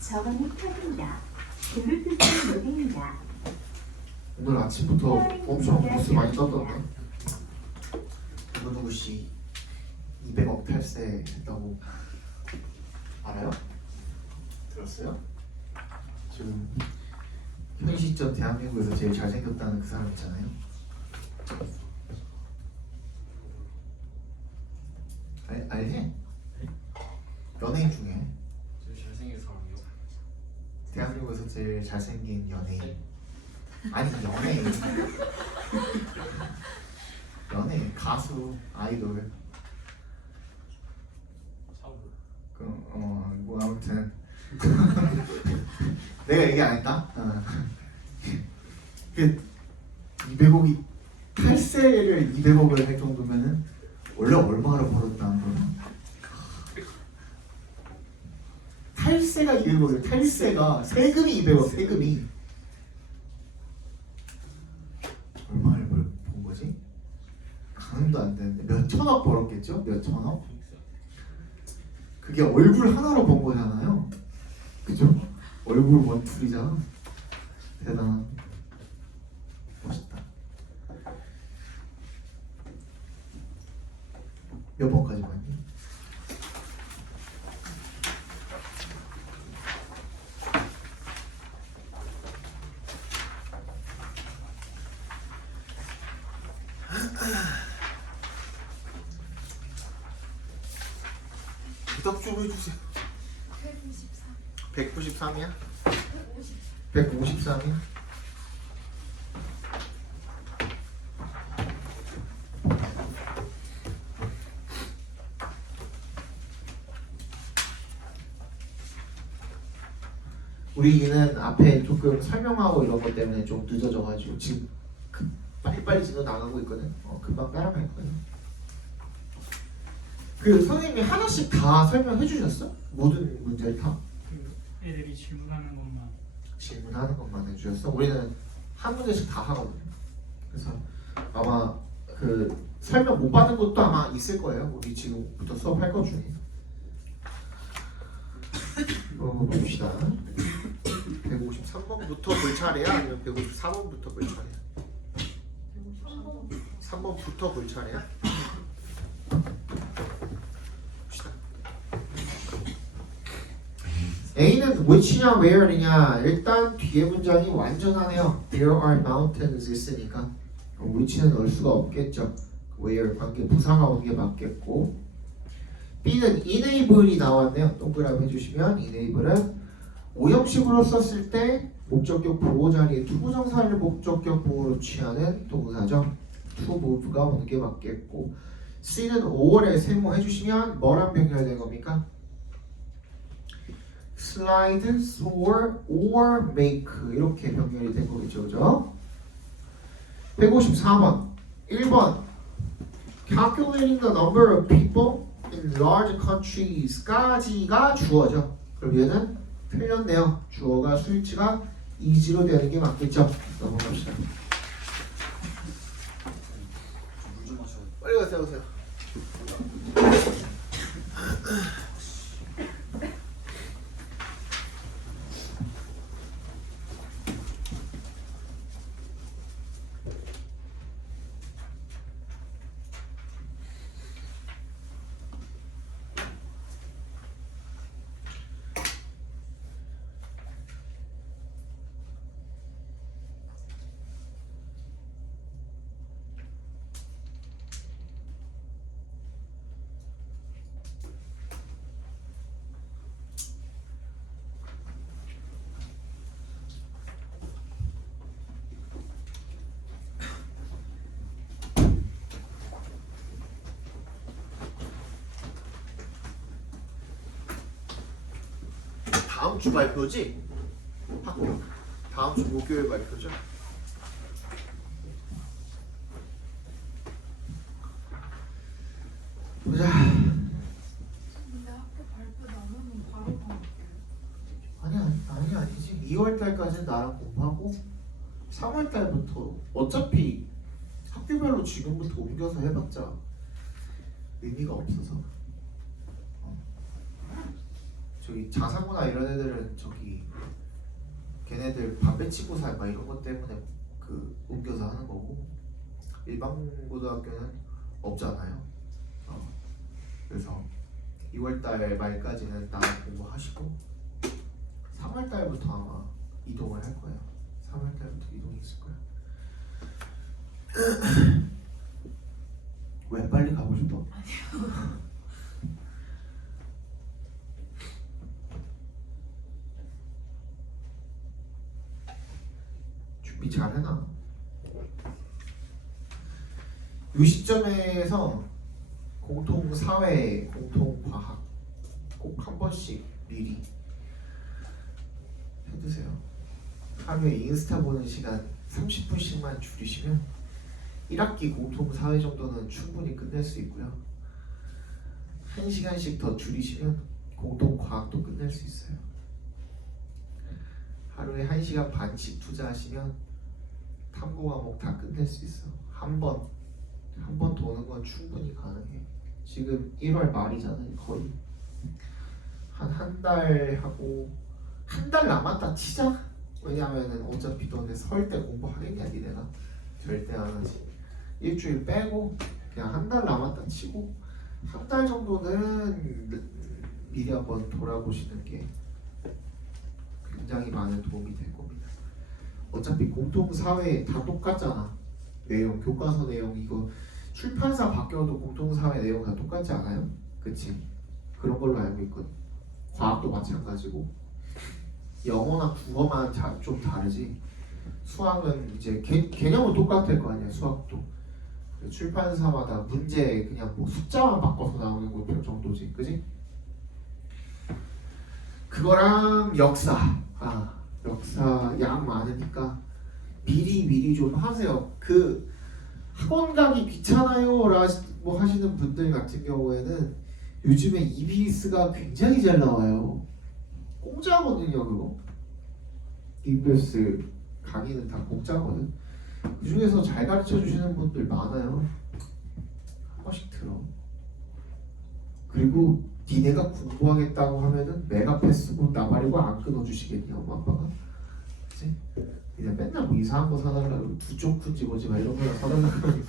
저거는 탑입니다. 블루투스 모델입니다. 오늘 아침부터 엄청 뉴스 많이 떴던데. 누구누구씨 200억 탈세 했다고 알아요? 들었어요? 지금 현 시점 대한민국에서 제일 잘생겼다는 그 사람 있잖아요. 알지? 연예인 중에 제일 잘생긴 사람이요? 대한민국에서 제일 잘생긴 연예인. 아니 연예인. 연예인, 가수, 아이돌. 사울. 뭐 아무튼 내가 얘기 안 했다. 그 200억이 탈세를 200억을 할 정도면은 원래 얼마를 벌었다는 거야? 탈세가 200억이에요. 탈세가 세금이 200억. 세금이 얼마를 본 거지? 가늠도 안 되는데 몇 천억 벌었겠죠? 몇 천억? 그게 얼굴 하나로 번 거잖아요. 그죠? 얼굴 원툴이잖아. 대단한. 멋있다. 몇 번까지 봤니? 대답 좀 해주세요. 193이야? 153이야? 우리는 앞에 조금 설명하고 이런 것 때문에 좀 늦어져가지고 지금 빨리빨리 진도 나가고 있거든. 금방 따라갈 거야. 그 선생님이 하나씩 다 설명해 주셨어? 모든 문제를 다? 애들이 질문하는 것만. 질문하는 것만 해주셨어? 우리는 한 문제씩 다 하거든요. 그래서 아마 그 설명 못 받은 것도 아마 있을 거예요. 우리 지금부터 수업할 것 중에. 봅시다. 153번부터 볼 차례야? 아니면 154번부터 볼 차례야? 3번부터 볼 차례야? 봅시다. A는 which냐 where냐. 일단 뒤에 문장이 완전하네요. There are mountains 있으니까 which는 넣을 수가 없겠죠. where 관계 부사가 오는 게 맞겠고, B는 enable이 나왔네요. 동그라미 해주시면 enable은 오형식으로 썼을 때 목적격 보호 자리에 투부정사를 목적격 보호로 취하는 동사죠. to move가 오는 게 맞겠고, C는 5월에 세모 해주시면 뭐랑 병렬된 겁니까? slide, soar, or make 이렇게 병렬이 된 거겠죠. 그죠? 154번 1번 Calculating the number of people in large countries 까지가 주어죠. 그럼 얘는 틀렸네요. 주어가 수일치가 easy로 되는 게 맞겠죠. 넘어갑시다. 물 좀 마셔야 돼. 빨리 가세요. 오세요. 다음 주 발표지? 학교. 다음 주 목요일 발표죠? 보자. 근데 학교 발표 나면은 바로 2월 달까지는 나랑 공부하고 3월 달부터 어차피 학교별로 지금부터 옮겨서 해봤자 의미가 없어서 저기 자사고나 이런 애들은 저기 걔네들 밥배 치고 살 막 이런 것 때문에 그 옮겨서 하는 거고 일반 고등학교는 없잖아요. 그래서 2월달 말까지는 나랑 공부하시고 3월달부터 아마 이동을 할 거예요. 3월달부터 이동이 있을 거야. 왜 빨리 가고 싶어? 준비 잘 해놔. 이 시점에서 공통 사회, 공통 과학 꼭 한 번씩 미리 해두세요. 하루에 인스타 보는 시간 30분씩만 줄이시면 1학기 공통 사회 정도는 충분히 끝낼 수 있고요. 1시간씩 더 줄이시면 공통 과학도 끝낼 수 있어요. 하루에 1시간 반씩 투자하시면 탐구 과목 다 끝낼 수 있어. 한 번 도는 건 충분히 가능해. 지금 1월 말이잖아요. 거의 한 달 하고 한 달 남았다 치자. 왜냐면은 어차피 너네 설 때 공부하겠냐 니네가. 절대 안 하지. 일주일 빼고 그냥 한 달 남았다 치고 한 달 정도는 미리 한번 돌아보시는 게 굉장히 많은 도움이 될 겁니다. 어차피 공통사회 다 똑같잖아. 내용, 교과서 내용 이거 출판사 바뀌어도 공통사회 내용 다 똑같지 않아요? 그치? 그런 걸로 알고 있거든. 과학도 마찬가지고 영어나 국어만 좀 다르지 수학은 이제 개념은 똑같을 거 아니야. 수학도 출판사마다 문제 그냥 뭐 숫자만 바꿔서 나오는 거 정도지, 그지? 그거랑 역사, 역사 양 많으니까 미리 좀 하세요. 그 학원 가기 귀찮아요 뭐 하시는 분들 같은 경우에는 요즘에 EBS가 굉장히 잘 나와요. 공짜거든요. 그거 EBS 강의는 다 공짜거든. 그 중에서 잘 가르쳐 주시는 분들 많아요. 한 번씩 들어. 그리고 니네가 공부하겠다고 하면은 메가패스고 나발이고 안 끊어주시겠냐 엄마 아빠가. 그치? 그냥 맨날 뭐 이상한 거 사달라고 두쪽큰지 뭐지 막 이런 거나 사달라고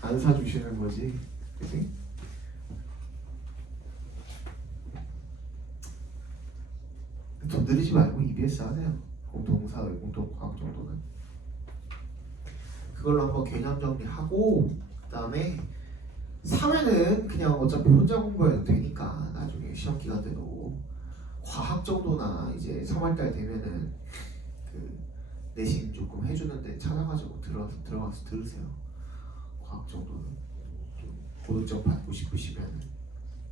안 사주시는 거지. 그치? 돈 들이지 말고 EBS 하세요. 공통사회, 공통과학 정도는. 그걸로 한번 개념 정리하고 그 다음에 사회는 그냥 어차피 혼자 공부해도 되니까 나중에 시험 기간 때도 과학 정도나 이제 3월달 되면은 그 내신 조금 해주는데 찾아가지고 들어가서 들으세요. 과학 정도는 좀 고득점 받고 싶으시면은.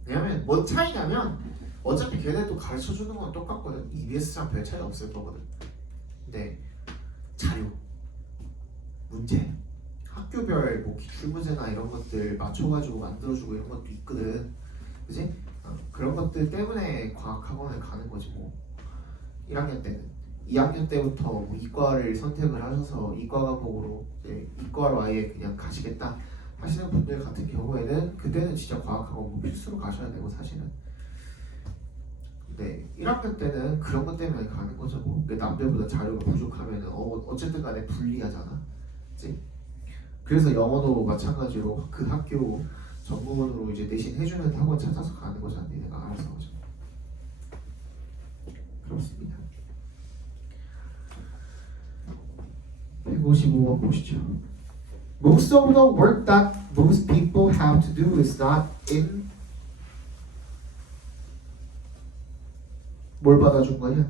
왜냐면 뭔 차이냐면 어차피 걔네도 가르쳐주는 건 똑같거든. EBS랑 별 차이 없을 거거든. 근데 자료, 문제, 학교별 뭐 기출문제나 이런 것들 맞춰가지고 만들어주고 이런 것도 있거든. 그지? 그런 것들 때문에 과학학원을 가는 거지 뭐. 1학년 때는 2학년 때부터 뭐 이과를 선택을 하셔서 이과 과목으로 이제 이과로 아예 그냥 가시겠다 하시는 분들 같은 경우에는 그때는 진짜 과학학원 뭐 필수로 가셔야 되고 사실은. 네, 1학년 때는 그런 것 때문에 가는 거죠. 뭐 남들보다 자료가 부족하면은 어쨌든 간에 불리하잖아. 그치? 그래서 영어도 마찬가지로 그 학교 전문으로 이제 내신 해주는 학원 찾아서 가는 거잖아. 내가 알아서 하죠. 그렇습니다. 155번 보시죠. Most of the work that most people have to do is not in 뭘 받아준 거냐?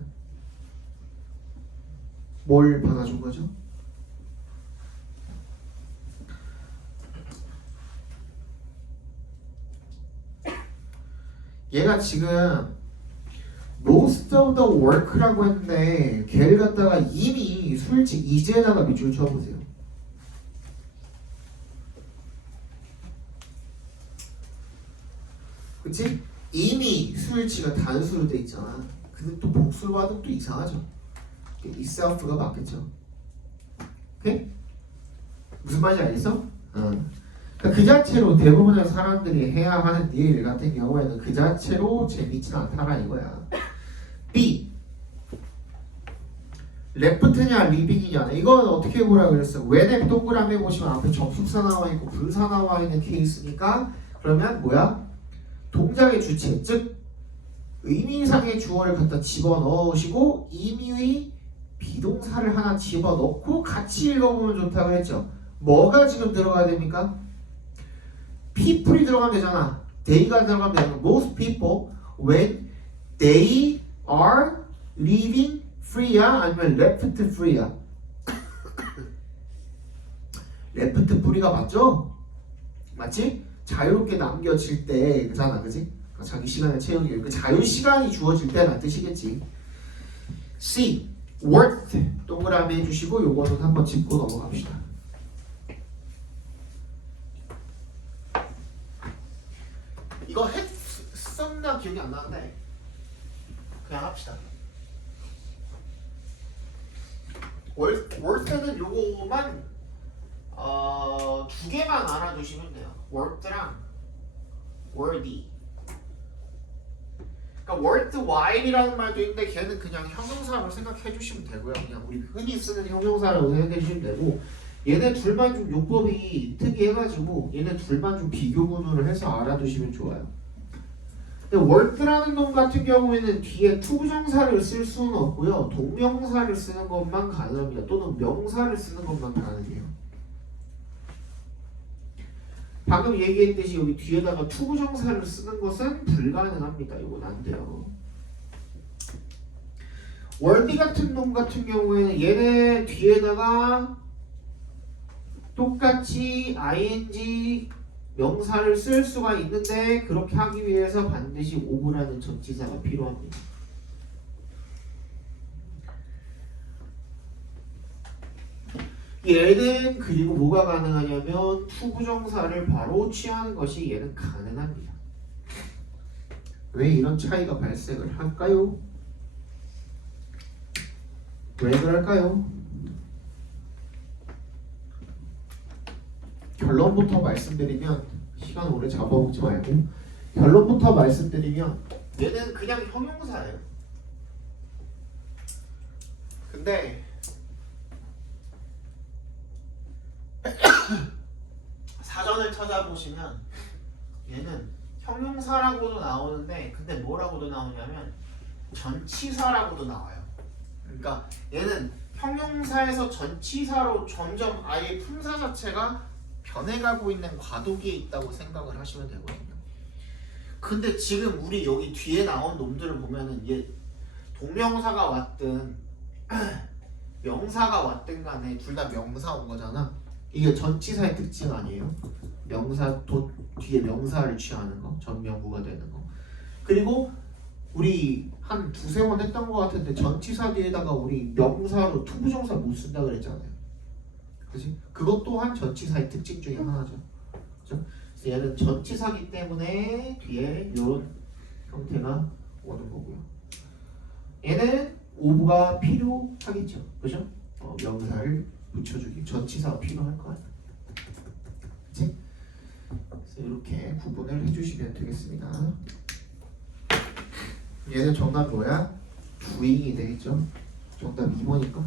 뭘 받아준 거죠? 얘가 지금 most of the work라고 했는데 걔를 갖다가 이미 솔직히 이제다가 밑줄 쳐보세요. 그치? 이미 수일치가 단수로 돼 있잖아. 근데 또 복수로 하면 또 이상하죠. itself가 맞겠죠. 오케이? 무슨 말인지 알겠어? 그러니까 그 자체로 대부분의 사람들이 해야 하는 일 같은 경우에는 그 자체로 재밌진 않다라 이거야. B. 레프트냐 리빙이냐 이건 어떻게 보라 그랬어? when에 동그라미 보시면 앞에 접속사 나와 있고 분사 나와 있는 케이스니까 그러면 뭐야? 동작의 주체 즉 의미상의 주어를 갖다 집어넣으시고 의미의 비동사를 하나 집어넣고 같이 읽어보면 좋다고 했죠. 뭐가 지금 들어가야 됩니까? people이 들어가면 되잖아. they가 들어가면 되는 most people when they are living free야 아니면 left free야? left free가 맞죠? 맞지? 자유롭게 남겨질 때 그잖아, 그지? 자기 시간을 채우기 그 자유 시간이 주어질 때란 뜻이겠지. C. worth 동그라미 해주시고 요거는 한번 짚고 넘어갑시다. 이거 했었나 기억이 안 나는데 그냥 합시다. worth는 요거만 두 개만 알아두시면 돼요. worth랑 worthy. 그러니까 worth while이라는 말도 있는데 걔는 그냥 형용사로 생각해 주시면 되고요. 그냥 우리 흔히 쓰는 형용사라고 생각해 주시면 되고 얘네 둘만 좀 용법이 특이해가지고 얘네 둘만 좀 비교 구분을 해서 알아두시면 좋아요. 근데 worth라는 놈 같은 경우에는 뒤에 투부정사를 쓸 수는 없고요. 동명사를 쓰는 것만 가능합니다. 또는 명사를 쓰는 것만 가능해요. 방금 얘기했듯이 여기 뒤에다가 투부정사를 쓰는 것은 불가능합니다. 이건 안 돼요. worthy 같은 놈 같은 경우에는 얘네 뒤에다가 똑같이 ing 명사를 쓸 수가 있는데 그렇게 하기 위해서 반드시 of라는 전치사가 필요합니다. 얘는 그리고 뭐가 가능하냐면 투부정사를 바로 취하는 것이 얘는 가능합니다. 왜 이런 차이가 발생을 할까요? 왜 그럴까요? 결론부터 말씀드리면 시간 오래 잡아먹지 말고 결론부터 말씀드리면 얘는 그냥 형용사예요. 근데 사전을 찾아보시면 얘는 형용사라고도 나오는데 근데 뭐라고도 나오냐면 전치사라고도 나와요. 그러니까 얘는 형용사에서 전치사로 점점 아예 품사 자체가 변해가고 있는 과도기에 있다고 생각을 하시면 되거든요. 근데 지금 우리 여기 뒤에 나온 놈들을 보면은 얘 동명사가 왔든 명사가 왔든 간에 둘 다 명사 온 거잖아. 이게 전치사의 특징 아니에요? 명사 뒤에 명사를 취하는 거, 전명구가 되는 거. 그리고 우리 한 두세 번 했던 것 같은데 전치사 뒤에다가 우리 명사로 투부정사 못 쓴다 그랬잖아요. 그치? 그것 또한 전치사의 특징 중에 하나죠. 그죠? 그래서 얘는 전치사기 때문에 뒤에 이런 형태가 오는 거고요. 얘는 오브가 필요하겠죠. 그죠? 명사를 붙여주기 전치사가 필요할 거 아니야. 그치? 그래서 이렇게 구분을 해주시면 되겠습니다. 얘는 정답 뭐야? doing이 되겠죠? 정답 2번이니까.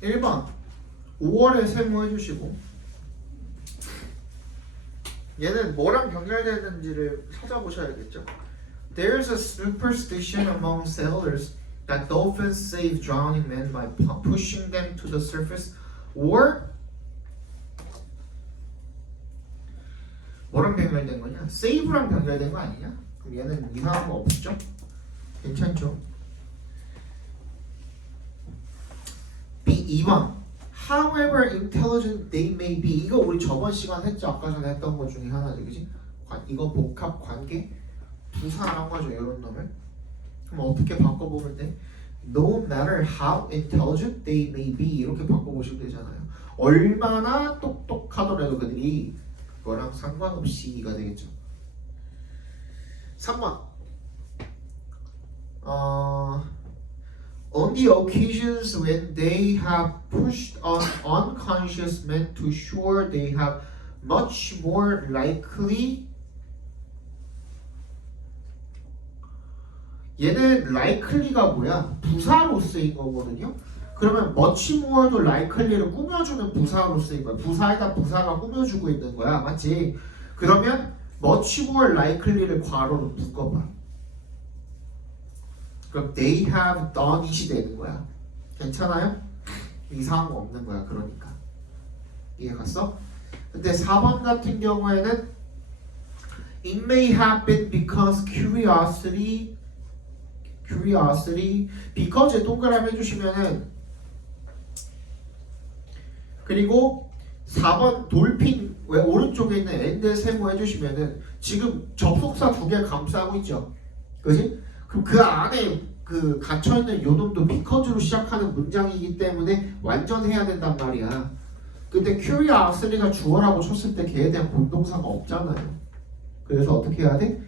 (1번) 5월에 세모해 주시고 얘는 뭐랑 연결되는지를 찾아보셔야겠죠. There's a superstition among sailors that dolphins save drowning men by pushing them to the surface or 뭐랑 연결된 거냐? save랑 연결된 거 아니냐? 그럼 얘는 이상한 거 없죠? 괜찮죠? B 2번 However intelligent they may be 이거 우리 저번 시간 했죠? 아까 전에 했던 것 중에 하나죠, 그지? 이거 복합 관계 부사 나온 거죠, 이런 놈을. 그럼 어떻게 바꿔보면 돼? no matter how intelligent they may be 이렇게 바꿔보시면 되잖아요. 얼마나 똑똑하더라도 그들이 그거랑 상관없이가 되겠죠. 3번 On the occasions when they have pushed on unconscious men to shore they have much more likely 얘는 likely가 뭐야? 부사로 쓰인 거거든요. 그러면 much more도 likely를 꾸며주는 부사로 쓰인 거야. 부사에다 부사가 꾸며주고 있는 거야. 맞지? 그러면 much more likely를 괄호로 묶어봐. 그럼 they have done it이 되는 거야. 괜찮아요? 이상한 거 없는 거야. 그러니까 이해 갔어? 근데 4번 같은 경우에는 it may happen because curiosity because 동그라미 해주시면은 그리고 4번 돌핀 왜 오른쪽에 있는 and 세모 해주시면은 지금 접속사 2개 감싸고 있죠. 그지? 그럼 그 안에 그 갇혀있는 요놈도 because로 시작하는 문장이기 때문에 완전해야 된단 말이야. 근데 curiosity가 주어라고 쳤을 때 걔에 대한 본동사가 없잖아요. 그래서 어떻게 해야 돼?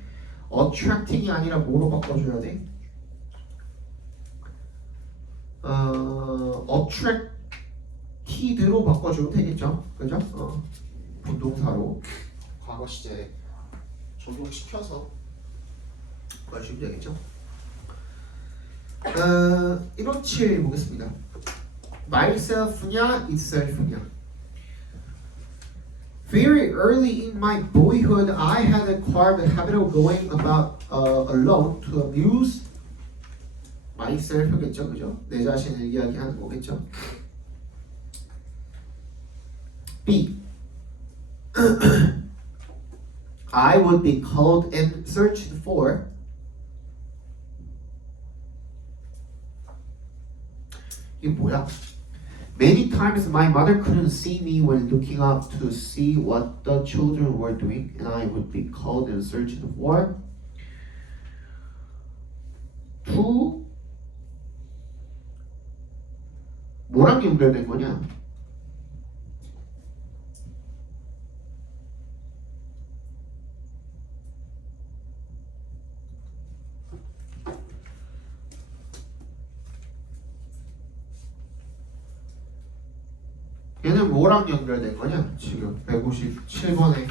attracting이 아니라 뭐로 바꿔줘야 돼? attracted로 바꿔주면 되겠죠. 그죠? 본동사로 과거 시제에 적용시켜서 바꿔주면 되겠죠. 157 보겠습니다. myself냐 itself냐. Very early in my boyhood, I had acquired the habit of going about alone to amuse myself겠죠, 그죠? 내 자신을 이야기하는 거겠죠. B. I would be called and searched for. 이게 뭐야? Many times my mother couldn't see me when looking up to see what the children were doing, and I would be called and searched for. To 뭐랑 연결된 거냐? 얘는 뭐랑 연결된 거냐? 지금 157번에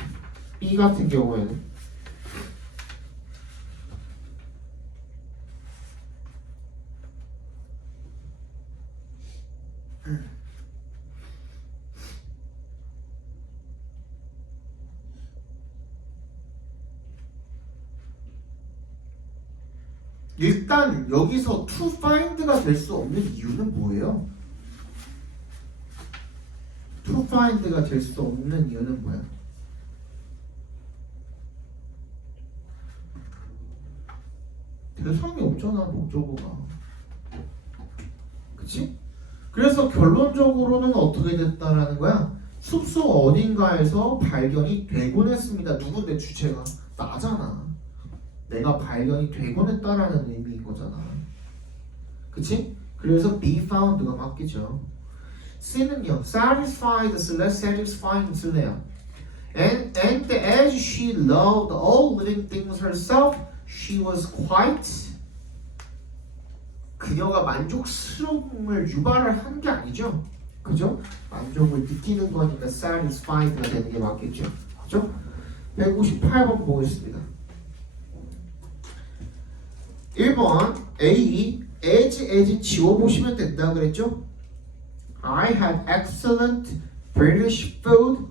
B 같은 경우에는 일단 여기서 to find가 될 수 없는 이유는 뭐예요? to find가 될 수 없는 이유는 뭐야? 대상이 없잖아, 목적어가. 그치? 그래서 결론적으로는 어떻게 됐다라는 거야? 숲속 어딘가에서 발견이 되곤 했습니다. 누군데 주체가? 나잖아. 내가 발견이 되곤 했다라는 의미인 거잖아. 그치? 그래서 be found가 맞겠죠. C는요, satisfied, satisfying 쓸래요. And as she loved all living things herself, she was quite. 그녀가 만족스러움을 유발을 한 게 아니죠. 그죠? 만족을 느끼는 거니까 satisfied가 되는 게 맞겠죠. 그죠? 158번 보겠습니다. 1번 A, as 지워보시면 된다 그랬죠? I had excellent British food.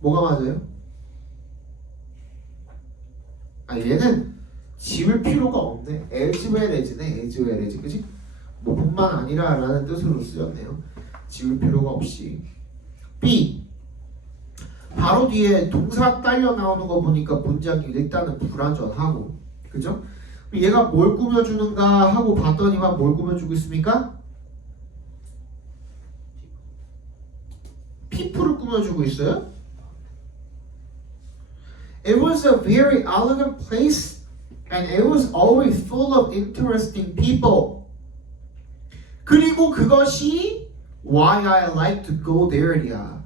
뭐가 맞아요? 얘는 지울 필요가 없네. as well as네. as well as. 그치? 뭐 뿐만 아니라 라는 뜻으로 쓰였네요. 지울 필요가 없이. B. 바로 뒤에 동사 딸려 나오는 거 보니까 문장이 일단은 불완전하고. 그죠? 얘가 뭘 꾸며주는가 하고 봤더니만 뭘 꾸며주고 있습니까? people을 꾸며주고 있어요. It was a very elegant place And it was always full of interesting people. 그리고 그것이 why I like to go there이야.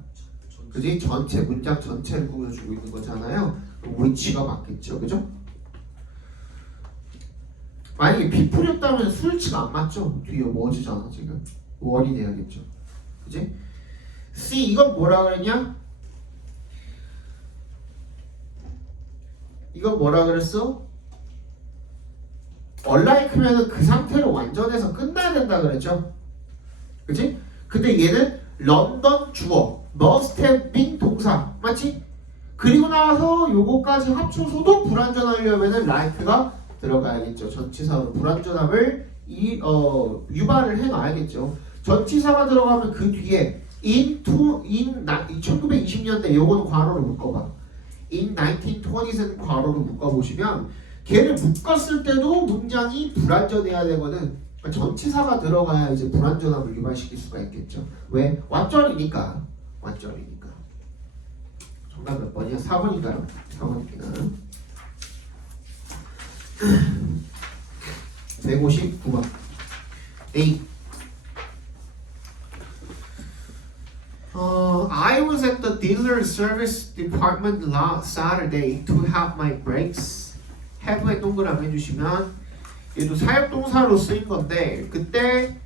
그지? 전체 문장 전체를 꾸며주고 있는 거잖아요. which가 맞겠죠, 그죠? 만약에 people이었다면 수일치가 안 맞죠? 뒤에 was잖아 지금. 월이 돼야겠죠, 그지? C 이건 뭐라 그랬냐? 이건 뭐라 그랬어? unlike면은 그 상태로 완전해서 끝나야 된다 그랬죠? 그치? 근데 얘는 런던 주어 must have been 동사 맞지? 그리고 나서 요거까지 합쳐서도 불완전하려면은 like가 들어가야겠죠. 전치사로 불완전함을 유발을 해놔야겠죠. 전치사가 들어가면 그 뒤에 in 1920년대 요거는 괄호로 묶어봐. in 1920s는 괄호로 묶어보시면 걔를 묶었을 때도 문장이 불완전해야 되거든. 그러니까 전치사가 들어가야 이제 불완전함을 유발시킬 수가 있겠죠. 왜? 완전이니까. 완전이니까. 정답 몇 번이야? 4번인가요? 4번입니다. 159번. A. I was at the dealer service department last Saturday to have my brakes. have에 동그라미 해주시면 얘도 사역동사로 쓰인 건데 그때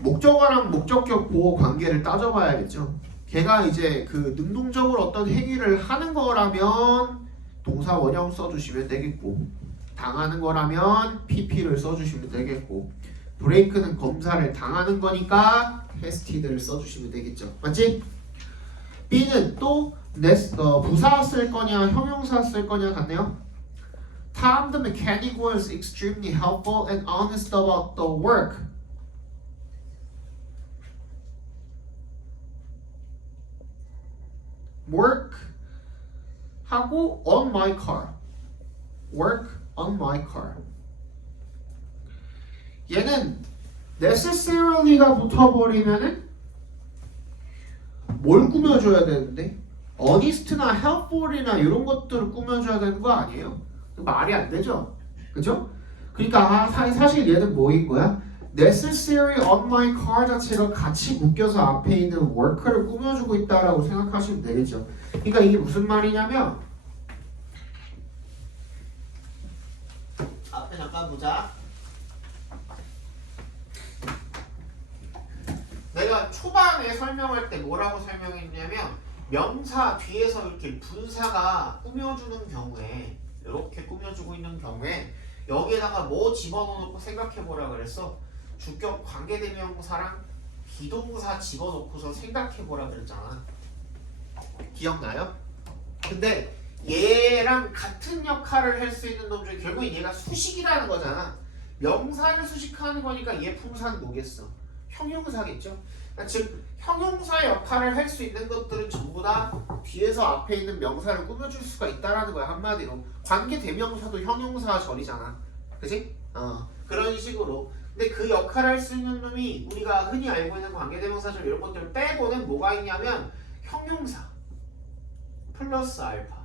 목적어랑 목적격 보호 관계를 따져봐야겠죠. 걔가 이제 그 능동적으로 어떤 행위를 하는 거라면 동사 원형 써주시면 되겠고 당하는 거라면 PP를 써주시면 되겠고 브레이크는 검사를 당하는 거니까 헤스티드를 써주시면 되겠죠. 맞지? B는 또 부사 쓸 거냐 형용사 쓸 거냐 같네요. Tom the mechanic was extremely helpful and honest about the work. Work 하고 on my car. Work on my car. 얘는 necessarily가 붙어버리면은 뭘 꾸며줘야 되는데? honest나 helpful이나 이런 것들을 꾸며줘야 되는 거 아니에요? 말이 안 되죠? 그죠? 그러니까 사실 얘는 뭐인 거야? necessary on my car 자체가 같이 묶여서 앞에 있는 work를 꾸며주고 있다라고 생각하시면 되겠죠. 그러니까 이게 무슨 말이냐면 앞에 잠깐 보자. 내가 초반에 설명할 때 뭐라고 설명했냐면 명사 뒤에서 이렇게 분사가 꾸며주는 경우에 이렇게 꾸며주고 있는 경우에 여기에다가 뭐 집어넣고 생각해보라 그랬어. 주격 관계대명사랑 비동사 집어넣고서 생각해보라 그랬잖아. 기억나요? 근데 얘랑 같은 역할을 할 수 있는 놈 중에 결국 얘가 수식이라는 거잖아. 명사를 수식하는 거니까 얘 품사는 뭐겠어? 형용사겠죠? 그러니까 즉 형용사 역할을 할 수 있는 것들은 전부 다 뒤에서 앞에 있는 명사를 꾸며줄 수가 있다라는 거야. 한마디로 관계대명사도 형용사 절이잖아. 그치? 그런 식으로. 근데 그 역할을 할 수 있는 놈이 우리가 흔히 알고 있는 관계대명사절 이런 것들을 빼고는 뭐가 있냐면 형용사 플러스 알파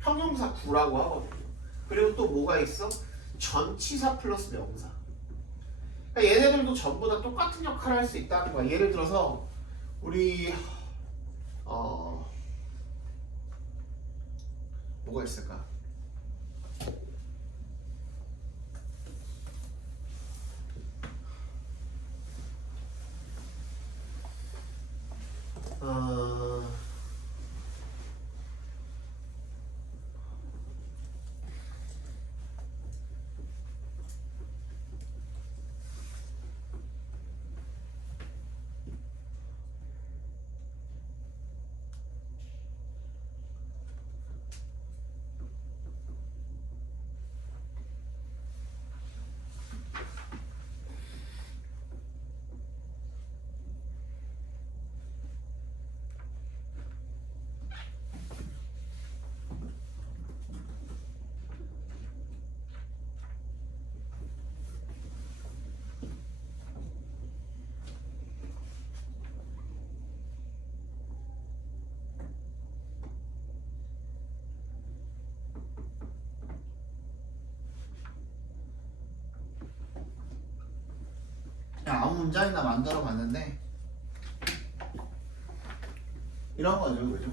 형용사 구라고 하거든요. 그리고 또 뭐가 있어? 전치사 플러스 명사. 그러니까 얘네들도 전부 다 똑같은 역할을 할 수 있다는 거야. 예를 들어서 우리 뭐가 있을까? 그냥 아무 문장이나 만들어 봤는데 이런 거죠, 그죠?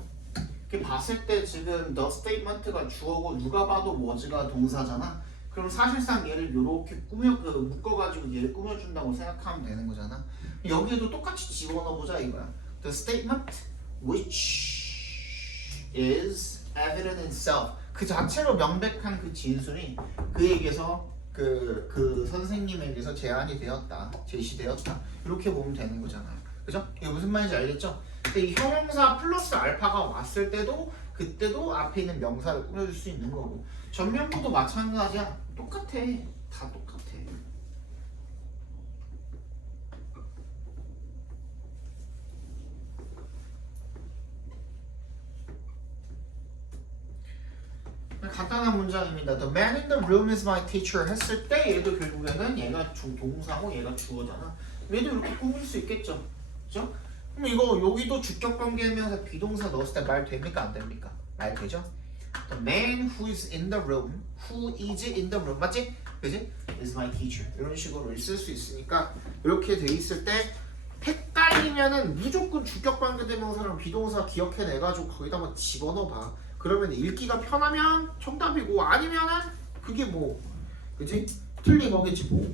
이렇게 봤을 때 지금 the statement가 주어고 누가 봐도 was가 동사잖아. 그럼 사실상 얘를 이렇게 묶어가지고 얘를 꾸며준다고 생각하면 되는 거잖아. 여기에도 똑같이 집어넣어보자 이거야. The statement which is evident in self. 그 자체로 명백한 그 진술이 그에게서 그 선생님에게서 제시되었다. 이렇게 보면 되는 거잖아요. 그죠? 이게 무슨 말인지 알겠죠? 근데 이 형용사 플러스 알파가 왔을 때도 그때도 앞에 있는 명사를 꾸며줄 수 있는 거고 전면부도 마찬가지야. 똑같아. 다 똑같아. 간단한 문장입니다. The man in the room is my teacher 했을 때 얘도 결국에는 얘가 동사고 얘가 주어잖아. 얘도 이렇게 꾸밀 수 있겠죠. 그죠? 그럼 이거 여기도 주격 관계면서 비동사 넣었을 때 말 됩니까? 안 됩니까? 말 되죠? The man who is in the room, who is in the room, 맞지? 그지? Is my teacher. 이런 식으로 쓸 수 있으니까 이렇게 돼 있을 때 헷갈리면은 무조건 주격 관계 대명사랑 비동사 기억해내가지고 거기다가 집어넣어봐. 그러면 읽기가 편하면 정답이고 아니면은 그게 뭐 그지? 틀린 거겠지 뭐.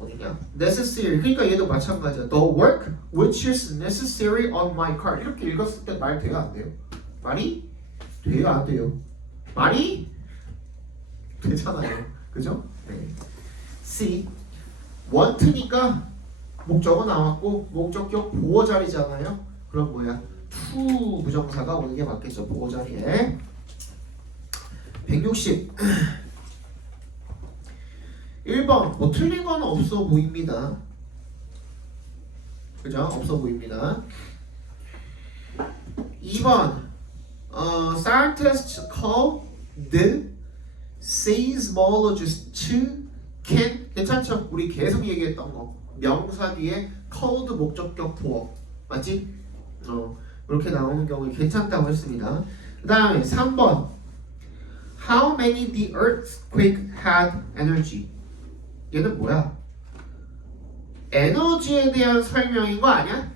어디냐? necessary. 그러니까 얘도 마찬가지야. The work which is necessary on my car. 이렇게 읽었을 때 말 돼요, 안 돼요? 말이 돼요, 안 돼요? 말이 되잖아요. 그죠? 네. C. want니까 목적어 나왔고 목적격 보어 자리잖아요. 그럼 뭐야? to 부정사가 오는 게 맞겠죠. 보어 자리에. 160. 1번 뭐 틀린 건 없어 보입니다. 그죠? 없어 보입니다. 2번 scientists call the seismologist can 괜찮죠? 우리 계속 얘기했던 거 명사 뒤에 called 목적격 보어 맞지? 이렇게 나오는 경우에 괜찮다고 했습니다. 그 다음에 3번 How many the earthquake had energy? 얘는 뭐야? 에너지에 대한 설명인 거 아니야?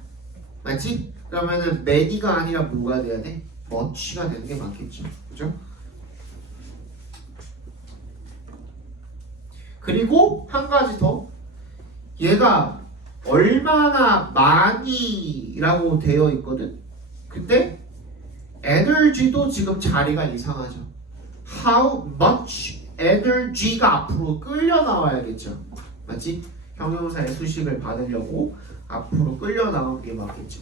맞지? 그러면은 many가 아니라 뭐가 돼야 돼? much가 되는 게 맞겠죠. 그죠? 그리고 한 가지 더 얘가 얼마나 많이 라고 되어 있거든. 근데 에너지도 지금 자리가 이상하죠. How much energy가 앞으로 끌려 나와야겠죠. 맞지? 형용사의 수식을 받으려고 앞으로 끌려 나오는 게 맞겠죠.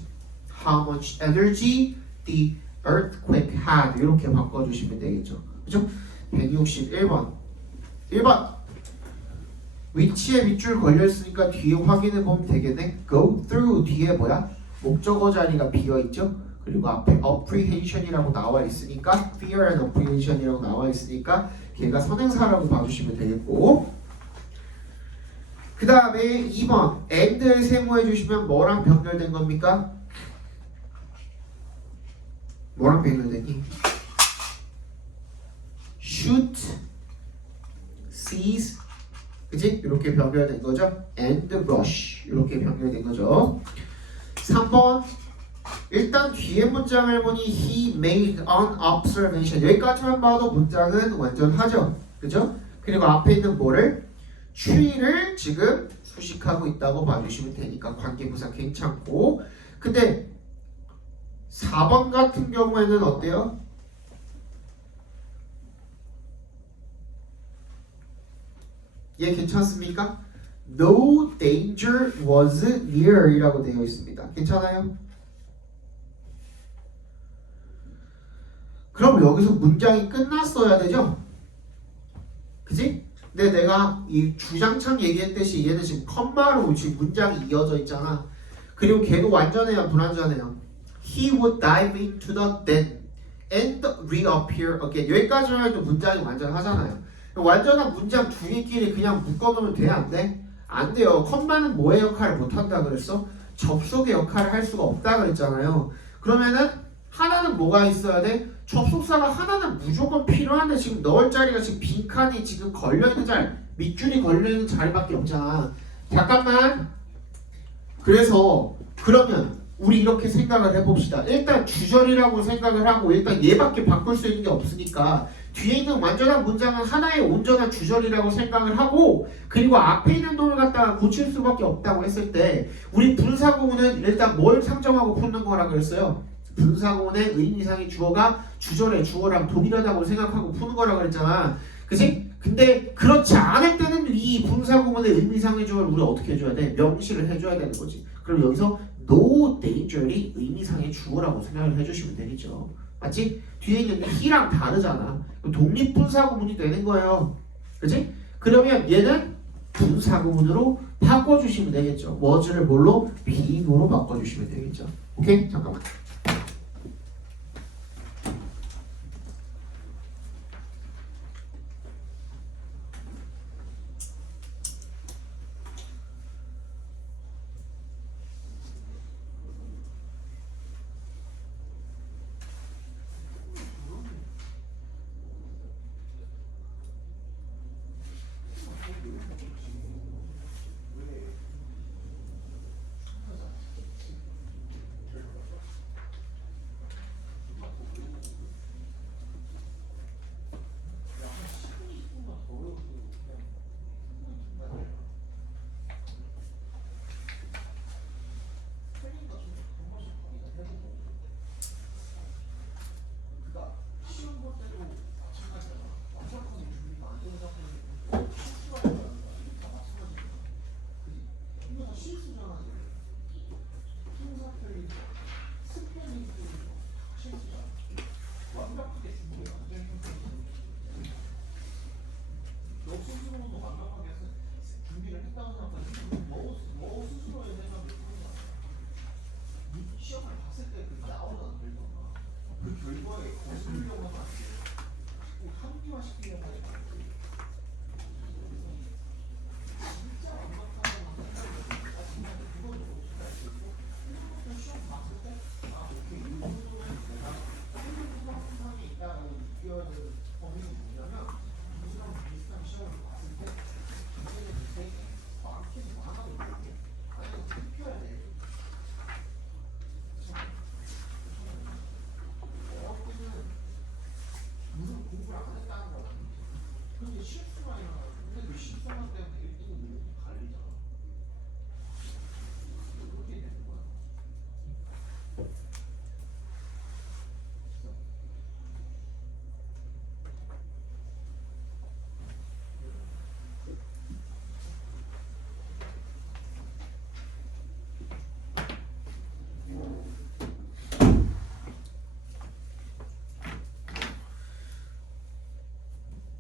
How much energy the earthquake had 이렇게 바꿔주시면 되겠죠. 그죠? 161번 1번 위치에 밑줄 걸려있으니까 뒤에 확인해보면 되겠네. Go through 뒤에 뭐야? 목적어 자리가 비어있죠? 그리고 앞에 apprehension이라고 나와있으니까 fear and apprehension이라고 나와있으니까 걔가 선행사라고 봐주시면 되겠고 그 다음에 2번 and를 세모해주시면 뭐랑 병렬된 겁니까? 뭐랑 병렬되니? shoot, seize 그치? 이렇게 병렬된 거죠. and rush 이렇게 병렬된 거죠. 3번 일단 뒤에 문장을 보니 he made an observation 여기까지만 봐도 문장은 완전하죠. 그죠? 그리고 앞에 있는 뭐를? tree를 지금 수식하고 있다고 봐주시면 되니까 관계부사 괜찮고 근데 4번 같은 경우에는 어때요? 얘 괜찮습니까? No danger was near 이라고 되어 있습니다. 괜찮아요? 그럼 여기서 문장이 끝났어야 되죠? 그치? 근데 내가 이 주장창 얘기했듯이 얘는 지금 컴마로 지금 문장이 이어져 있잖아. 그리고 걔도 완전해요? 불완전해요? He would dive into the den and reappear again 여기까지만 해도 문장이 완전하잖아요. 완전한 문장 두 개끼리 그냥 묶어놓으면 돼? 안 돼? 안 돼요. 컴마는 뭐의 역할을 못한다 그랬어? 접속의 역할을 할 수가 없다 그랬잖아요. 그러면은 하나는 뭐가 있어야 돼? 접속사가 하나는 무조건 필요한데 지금 넣을 자리가 지금 빈칸이 지금 걸려있는 자리 밑줄이 걸려있는 자리밖에 없잖아. 잠깐만. 그래서 그러면 우리 이렇게 생각을 해봅시다. 일단 주절이라고 생각을 하고 일단 얘밖에 바꿀 수 있는 게 없으니까 뒤에 있는 완전한 문장은 하나의 온전한 주절이라고 생각을 하고 그리고 앞에 있는 놈을 갖다가 고칠 수밖에 없다고 했을 때 우리 분사구문은 일단 뭘 상정하고 푸는 거라 그랬어요? 분사구문의 의미상의 주어가 주절의 주어랑 동일하다고 생각하고 푸는 거라 그랬잖아. 그치? 근데 그렇지 않을 때는 이 분사구문의 의미상의 주어를 우리가 어떻게 해줘야 돼? 명시를 해줘야 되는 거지. 그럼 여기서 no danger이 의미상의 주어라고 생각을 해주시면 되겠죠. 맞지? 뒤에 있는 he랑 다르잖아. 그럼 독립분사구문이 되는 거예요. 그치? 그러면 얘는 분사구문으로 바꿔주시면 되겠죠. was를 뭘로? being으로 바꿔주시면 되겠죠. 오케이? 잠깐만.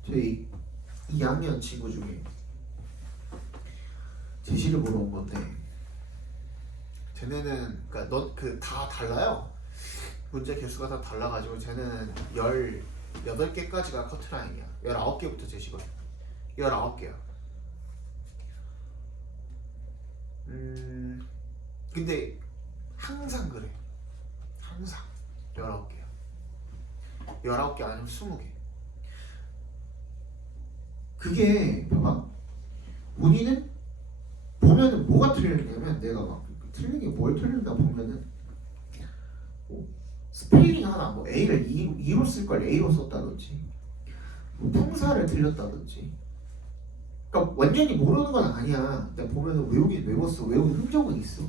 저희 2학년 친구 중에 제시를 보러 온 건데 쟤네는 그러니까 다 달라요. 문제 개수가 다 달라가지고 쟤네는 18개까지가 커트라인이야. 19개부터 제시거든. 19개야. 근데 항상 그래. 항상 19개야. 19개 아니면 20개. 그게 봐봐. 본인은 보면은 뭐가 틀리냐면 내가 막 틀린 게 뭘 틀린다 보면은 뭐 스펠링 하나 뭐 A를 E로 쓸 걸 A로 썼다든지 뭐 품사를 틀렸다든지 그러니까 완전히 모르는 건 아니야. 내가 보면은 외우긴 외웠어. 외운 흔적은 있어.